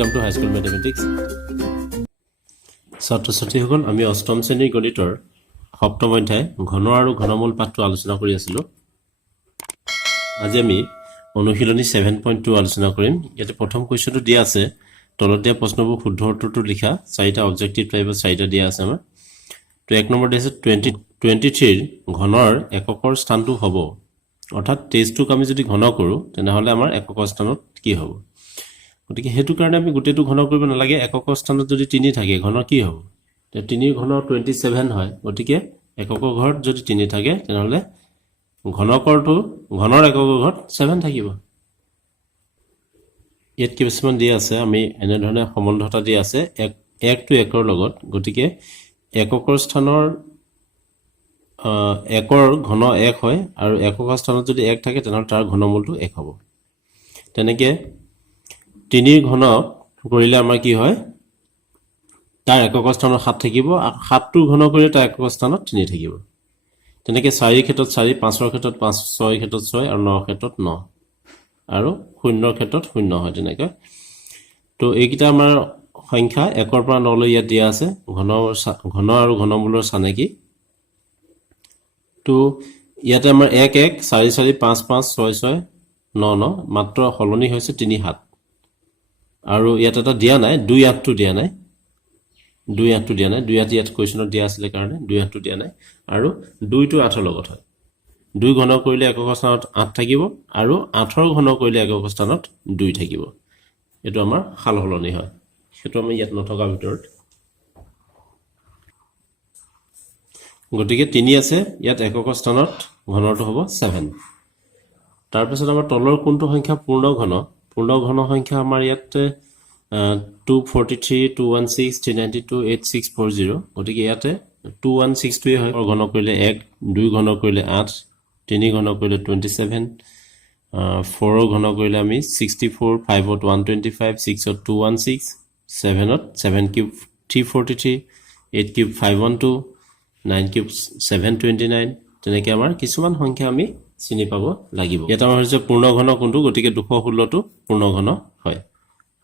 Welcome to High School Mathematics. ছাত্ৰ-ছাত্ৰীসকল আমি অষ্টম শ্ৰেণীৰ গণিতৰ সপ্তম অধ্যায় ঘন আৰু ঘনমূল পাঠটো আলোচনা কৰি আছিলোঁ। আজি আমি অনুশীলনী 7.2 আলোচনা কৰিম। ইয়াতে প্ৰথম কোৱেশ্চনটো দিয়া আছে, তলত দিয়া প্ৰশ্নবোৰ শুদ্ধ উত্তৰটো লিখা, চাৰিটা অবজেক্টিভ টাইপৰ চাৰিটা দিয়া আছে আমাৰ। তো এক নম্বৰ দিছে 23 ঘনৰ এককৰ স্থানটো হ'ব, অৰ্থাৎ 23টোক আমি যদি ঘন কৰোঁ তেনেহ'লে আমাৰ এককৰ স্থানত কি হ'ব। গতিকে সেইটো কাৰণে আমি গোটেইটো ঘন কৰিব নালাগে, একক স্থানত যদি 3 থাকে ঘন কি হ'ব, 3 ঘন 27 হয়। গতিকে একক ঘৰত যদি 3 থাকে তেনেহ'লে ঘনৰ একক ঘৰত 7 থাকিব। ইয়াত কিছুমান দিয়া আছে, আমি এনেধৰণে সম্বন্ধতা দিয়া আছে একটো একৰ লগত। গতিকে এককৰ স্থানৰ একৰ ঘন 1 হয় আৰু একক স্থানত যদি 1 থাকে তেনেহ'লে তাৰ ঘনমূলটো 1 হ'ব। তেনেকৈ 3 ঘন কৰিলে আমাৰ কি হয়, তাৰ একক স্থানত 7 থাকিব, আৰু 7টো ঘন কৰিলে তাৰ একক স্থানত 3 থাকিব। তেনেকৈ 4 ক্ষেত্ৰত 4, 5ৰ ক্ষেত্ৰত 5, 6 ক্ষেত্ৰত 6 আৰু 9 ক্ষেত্ৰত 9 আৰু 0ৰ ক্ষেত্ৰত 0 হয় তেনেকৈ। তো এইকেইটা আমাৰ সংখ্যা 1ৰ পৰা 9লৈ ইয়াত দিয়া আছে, ঘন আৰু ঘনমূলৰ চানেকি। তো ইয়াতে আমাৰ 1 1, 4 4, 5 5, 6 6, 9 9, মাত্ৰ সলনি হৈছে 3 7। আৰু ইয়াত এটা দিয়া নাই, 2 8টো দিয়া নাই, 2 8টো দিয়া নাই, 2 8 ইয়াত কুৱেশ্যনত দিয়া আছিলে কাৰণে 2 8টো দিয়া নাই। আৰু 2টো 8ৰ লগত হয়, 2 ঘন কৰিলে একক স্থানত 8 থাকিব আৰু 8ৰ ঘন কৰিলে একক স্থানত 2 থাকিব। এইটো আমাৰ সাল সলনি হয়, সেইটো আমি ইয়াত নথকাৰ ভিতৰত। গতিকে 3 আছে, ইয়াত একক স্থানত ঘনৰটো হ'ব 7। তাৰপিছত আমাৰ তলৰ কোনটো সংখ্যা পূৰ্ণ ঘন সংখ্যা আমাৰ ইয়াত 243, 216, 392, 8640। গতিকে ইয়াতে 216টোৱে হয়, ঘন কৰিলে 1, 2 ঘন কৰিলে 8, 3 ঘন কৰিলে 27, 4 ঘন কৰিলে আমি 64, 5ত 125, 6ত 216, 7ত 7 কিউব 343, 8 কিউব 512, 9 কিউব 729। তেনেকৈ আমাৰ কিছুমান সংখ্যা আমি চিনি পাব লাগিব। ইয়াত আমাৰ হৈছে পূৰ্ণ ঘন কোনটো, গতিকে 216টো পূৰ্ণ ঘন হয়।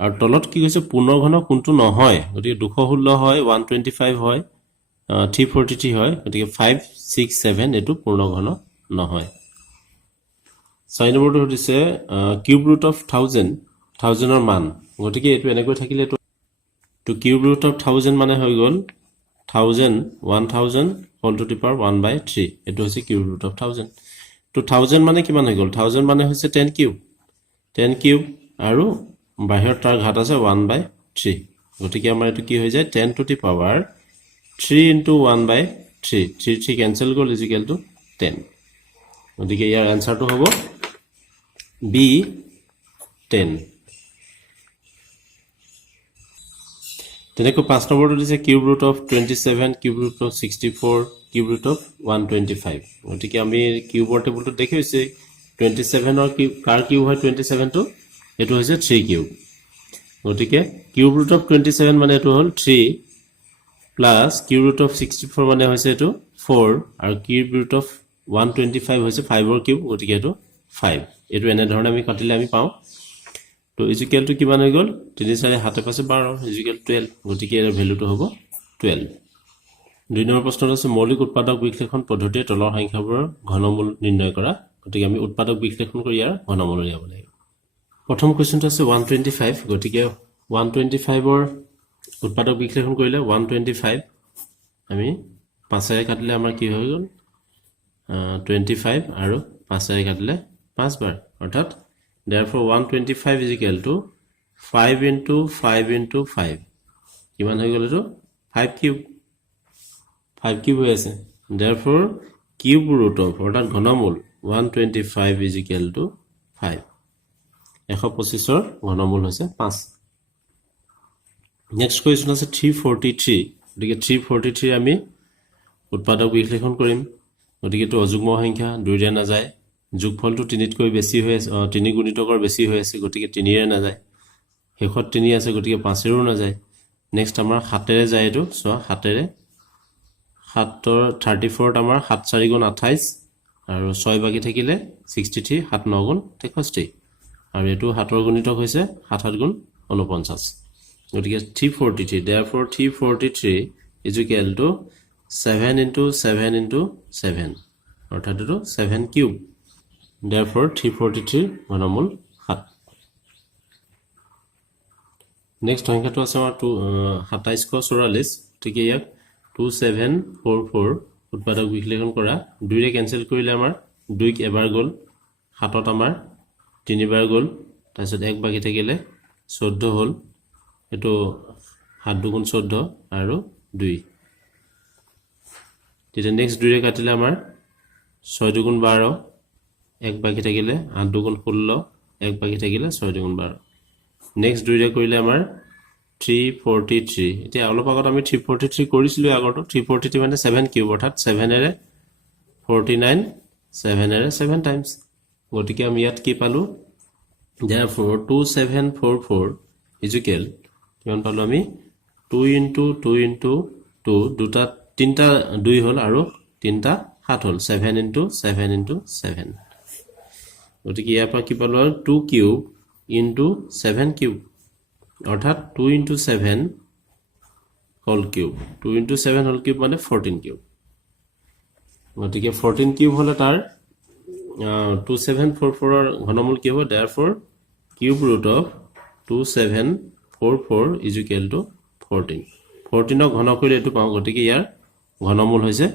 আৰু তলত কি কৈছে পূৰ্ণ ঘন কোনটো নহয়, গতিকে 216 হয়, 125 হয়, 343 হয়, গতিকে 5 6 7 এইটো পূৰ্ণ ঘন নহয়। 4 নম্বৰটো সুধিছে কিউব ৰুট অফ 1000ৰ মান। গতিকে এইটো এনেকৈ থাকিলে তো কিউব ৰুট অফ 1000 মানে হৈ গ'ল 1000 হোল টু দি পাৱাৰ 1/3। এইটো হৈছে কিউব ৰুট অফ 1000। তো 1000 মানে কিমান হৈ গ'ল, 1000 মানে হৈছে 10 কিউব আৰু বাহিৰত তাৰ ঘাত আছে 1/3। গতিকে আমাৰ এইটো কি হৈ যায় 10 to the power 3 into 1/3, 3 3 cancel গ'ল, ইজিকেল টু 10। গতিকে ইয়াৰ এনচাৰটো হ'ব বি 10। তেনেকৈ 5 নম্বৰটো দিছে cube root of 27, cube root of 64, cube root of 125। গতিকে আমি কিউবৰ টেবুলটো দেখি হৈছে 27ৰ কিউব, কাৰ কিউব হয় 27টো, এইটো হৈছে 3 কিউব। গতিকে কিউব ৰুট অফ 27 মানে এইটো হ'ল 3 প্লাছ কিউব ৰুট অফ 64 মানে হৈছে এইটো 4 আৰু কিউব ৰুট অফ 125 হৈছে 5ৰ কিউব, গতিকে এইটো 5। এইটো এনেধৰণে আমি কাটিলে আমি পাওঁ। তো ইজিকেলটো কিমান হৈ গ'ল, 3 4 7 5 12, ইজিকেল 12। গতিকে ইয়াৰ ভেলুটো হ'ব 12। 2 নম্বৰ প্ৰশ্নত আছে মৌলিক উৎপাদক বিশ্লেষণ পদ্ধতিৰে তলৰ সংখ্যাবোৰৰ ঘনমূল নিৰ্ণয় কৰা। গতিকে আমি উৎপাদক বিশ্লেষণ কৰি ইয়াৰ ঘনমূল উলিয়াব লাগিব। প্ৰথম কুৱেশ্যনটো আছে 125। গতিকে 125ৰ উৎপাদক বিশ্লেষণ কৰিলে 125 আমি 5ৰে কাটিলে আমাৰ কি হৈ গ'ল 25 আৰু 5ৰে কাটিলে 5 বাৰ, অৰ্থাৎ therefore 125 is equal to 5 into 5 into 5। কিমান হৈ গ'ল এইটো 5 কিউব হৈ আছে। therefore কিউব ৰুট অফ অৰ্থাৎ ঘনমূল 125 is equal to 5। 125ৰ ঘনমূল হৈছে 5। নেক্সট কুৱেশ্যন আছে 343। গতিকে 343 আমি উৎপাদক বিশ্লেষণ কৰিম। গতিকে এইটো অযুগ্ম সংখ্যা, 2ৰে নাযায়, যোগফলটো 3তকৈ বেছি হৈ আছে, 3 গুণিতকৰ বেছি হৈ আছে, গতিকে 3ৰে নাযায়, শেষত 3 আছে গতিকে 5ৰো নাযায়। নেক্সট আমাৰ 7ৰে যায়, এইটো চোৱা 7ৰে, 7ৰ 34ত আমাৰ 7 4 গুণ 28 আৰু 6 বাকী থাকিলে 63, 7 9 গুণ 63 আৰু এইটো 7ৰ গুণিতক হৈছে 7 7 গুণ 49। গতিকে 343 therefore 343 is equal to 7 into 7 into 7 অৰ্থাৎ এটো 7 কিউব therefore 343 ঘনমূল 7 নেক্সট সংখ্যাটো আছে আমাৰ 2744 ঠিক ইয়াক 2744 উৎপাদক বিশ্লেষণ কৰা 2 ৰে ক্যান্সেল কৰিলে আমাৰ 2 ক এবাৰ গল 7ত আমাৰ 3 বাৰ গল তাৰপিছত 1 বাকি থাকিলে 14 হল এটো 7 দুগুণ 14 আৰু 2 তেতিয়া নেক্সট 2 ৰে কাটিলে আমাৰ 6 দুগুণ 12 1 বাকি থাকিলে 8 দুগুণ 16 1 বাকি থাকিলে 6 দুগুণ 12 নেক্সট 2 ৰে কৰিলে আমাৰ 343 এতিয়া অলপ আগত আমি 343 কৰিছিলো আগৰটো 343 মানে 7 কিউব অৰ্থাৎ 7 এৰে 49 7 এৰে 7 টাইমছ গতিকে আমি ইয়াত কি পালো therefore 2744 is equal কিমান পালো আমি 2 into 2 into 2 দুটা তিনটা 2 হল আৰু তিনটা 7 হল 7 into 7 into 7 গতিকে ইয়াৰ পৰা কি পালো 2 কিউব into 7 কিউব অৰ্থাৎ 2 into 7 whole cube 2 into 7 whole cube মানে 14 কিউব গতিকে 14 কিউব হলে তাৰ 2744 এর ঘনমূল কি হবে therefore cube root of 2744 is equal to 14 14 ক ঘন কৰিলে এটো পাও গতিকে ইয়াৰ ঘনমূল হৈছে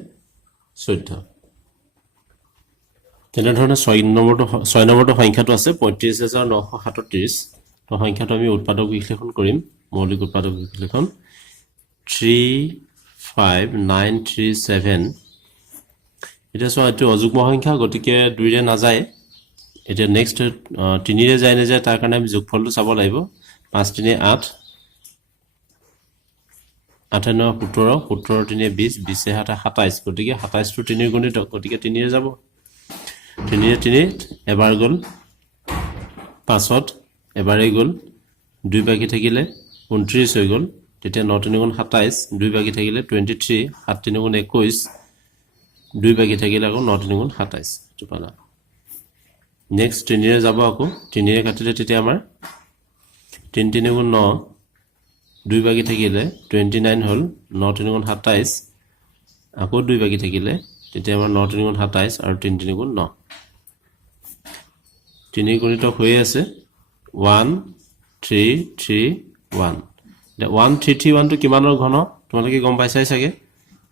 14 তেনে ধৰণে 6 নম্বৰটো সংখ্যাটো আছে 35937 তো সংখ্যাটো আমি উৎপাদক বিশ্লেষণ কৰিম মৌলিক উৎপাদক বিশ্লেষণ 35937 এটা সো এটো অযুগ্ম সংখ্যা গতিকে 2 ৰে না যায় এটা নেক্সট 3 ৰে যায় না যায় তাৰ কাৰণে আমি যোগফলটো চাব লাগিব 5 3 8 8 9 17 17 3 20 20 7 27 গতিকে 27 টো 3 গুণিত গতিকে 3 ৰে যাব 3 ৰে 3 এবাৰ গল 5ত এবাৰে গল 2 বাকি থাকিলে 29 হৈ গল তেতিয়া 9 3 গুণ 27 2 বাকি থাকিলে 23 7 3 গুণ 21 2 বাকি থাকিলে আকৌ 9 3 গুণ 27 টো পালা নেক্সট 3 ৰে যাব আকৌ 3 ৰে কাটিলে তেতিয়া আমাৰ 3 3 গুণ 9 2 বাকি থাকিলে 29 হল 9 3 গুণ 27 আকৌ 2 বাকি থাকিলে তেতিয়া আমাৰ 9 3 গুণ 27 আৰু 3 3 গুণ 9 3 গুণিত হৈ আছে 1 3 3 1 1 3 3 1 টো কিমানৰ ঘন তোমালোকে গম পাইছাই চাগে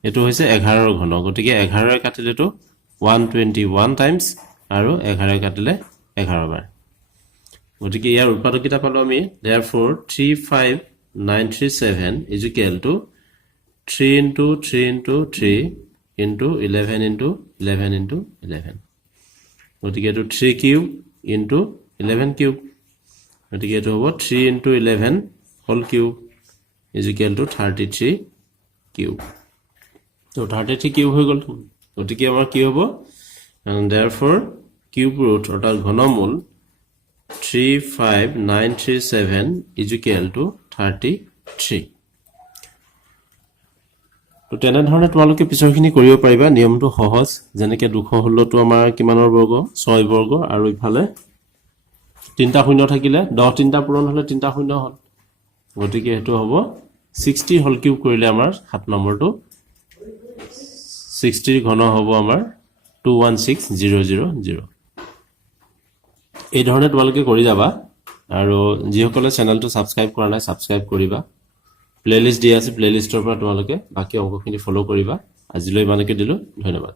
এটো হৈছে 11 ৰ ঘন গতিকে 11 ৰে কাটিলে তো 121 টাইমছ আৰু 11 ৰে কাটিলে 11 বাৰ গতিকে ইয়াৰ উৎপাদকতা পালো আমি therefore 35937 is equal to 3 into 3 into 3 into 11 into 11 into 11 গতিকে এটো 3 কিউব into 11 কিউব গতিকে এটো হ'ব 3 into 11 whole cube is equal to 33 cube তো 33 কিউব হৈ গল গতিকে আমাৰ কি হ'ব and therefore cube root অৰ্থাৎ ঘনমূল 35937 is equal to 33 তো তেনে ধৰণে তোমালোকে পিছৰখিনি কৰিব পাৰিবা নিয়মটো সহজ যেনেকৈ 200 হলটো আমাৰ কিমানৰ বৰ্গ 6 বৰ্গ আৰু ইফালে তিনটা শূন্য থাকিলে 10 তিনটা পূৰণ হলে তিনটা শূন্য হল গতিকে এটো হ'ব 60 হোল কিউব কৰিলে আমাৰ 7 নম্বৰটো 60 ৰ ঘন হ'ব আমাৰ 216000 এই ধৰণে তোমালোকে কৰি যাবা আৰু যিসকলে চেনেলটো সাবস্ক্ৰাইব কৰা নাই সাবস্ক্ৰাইব কৰিবা প্লেলিষ্ট দিয়া আছে প্লেলিষ্টৰ পৰা তোমালোকে বাকি অংকখিনি ফলো কৰিবা আজিলৈ ইমানকে দিলো ধন্যবাদ